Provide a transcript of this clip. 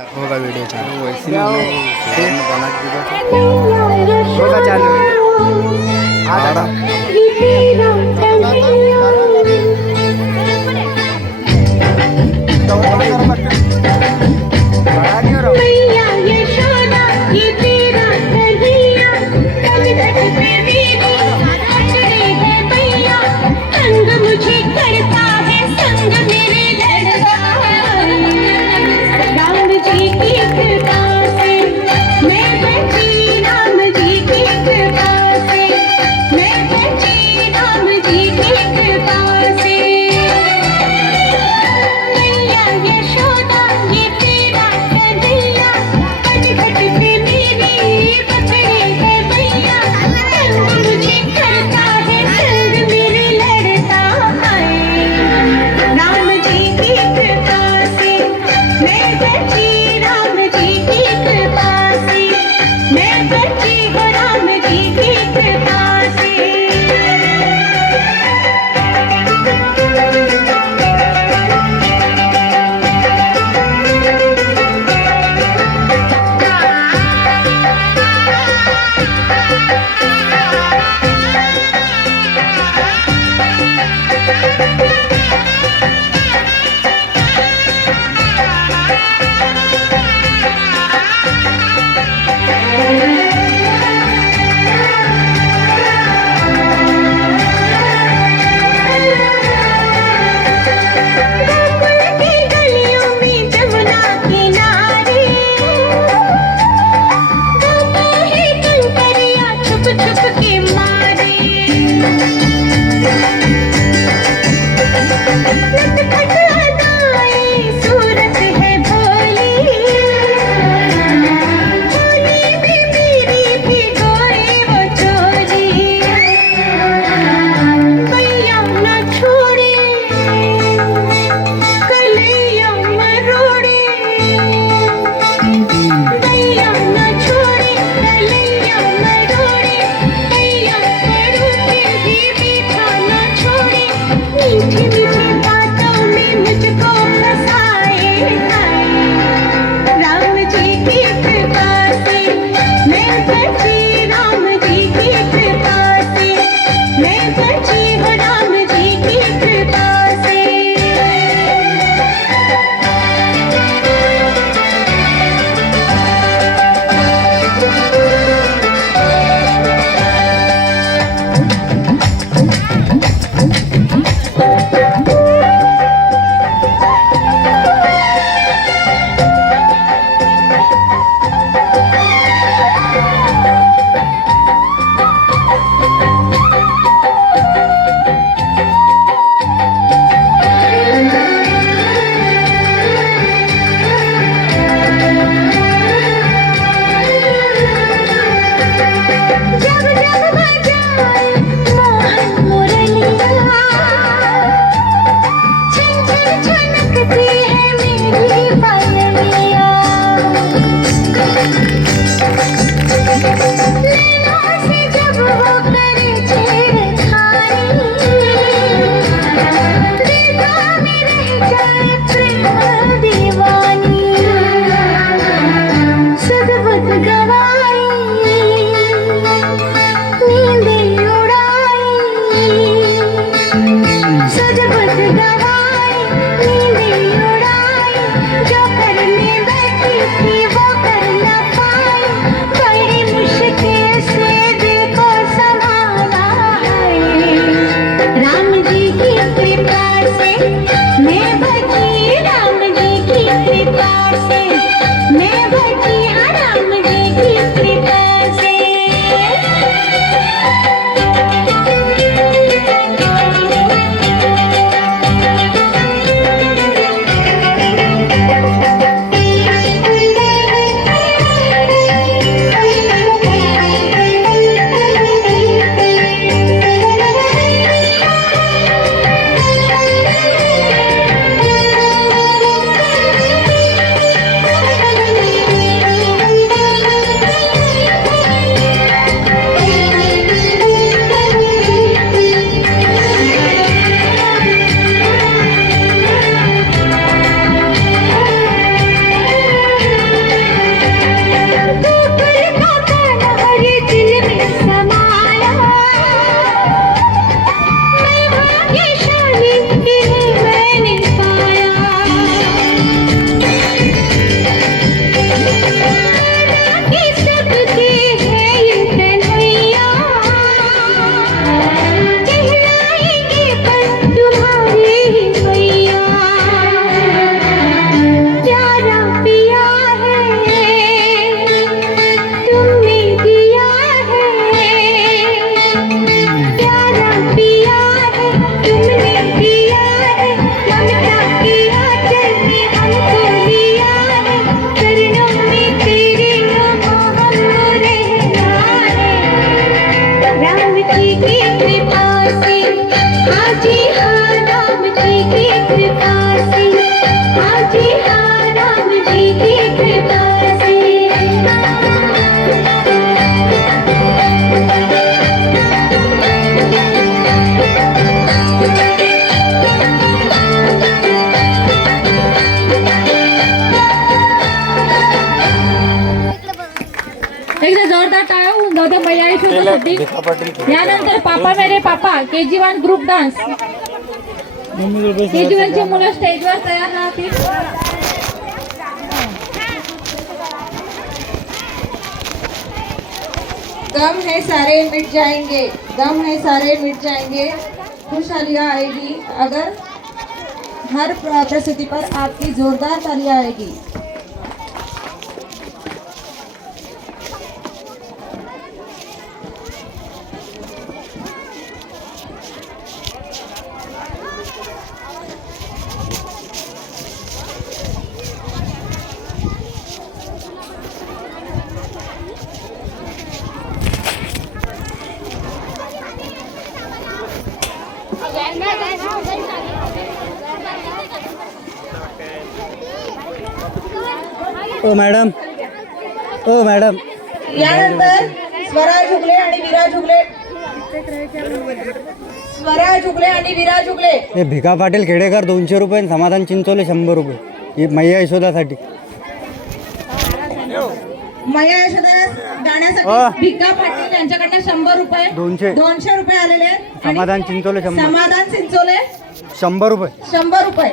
होगा वीडियो चालू। वैसे बना होगा चालू आड़ा बड़ा नहीं हो रहा मुझे करता है संग मेरे राम जी की कृपा से मैं बची, राम जी की कृपा से मैं बची, राम जी की कृपा से। मैया यशोदा ये एकदा जोरदार टाळ्या होऊन जाऊ द्या मैया यशोदासाठी. यानंतर पापा मेरे पापा KG1 ग्रुप डान्स. KG1 ची मुलं स्टेजवर तयार राहतील. गम है सारे मिट जाएंगे, गम है सारे मिट जाएंगे, खुशहालियाँ आएगी अगर हर प्रस्तुति पर आपकी जोरदार तालियां आएगी. ओ मॅडम, ओ मॅडम. यानंतर स्वरा झुगले आणि विरा झुगले, स्वरा झुगले आणि विरा झुगले. हे भिका पाटील खेडेकर 200 रुपये आणि समाधान चिंचोले 100 रुपये. ही मैया यशोदासाठी. मैया यशोदा गाण्यासाठी भिका पाटील यांच्याकडनं 100 रुपये, 200 रुपये आलेले आहेत. आणि समाधान चिंचोले 100. समाधान चिंचोले 100 रुपये. 100 रुपये.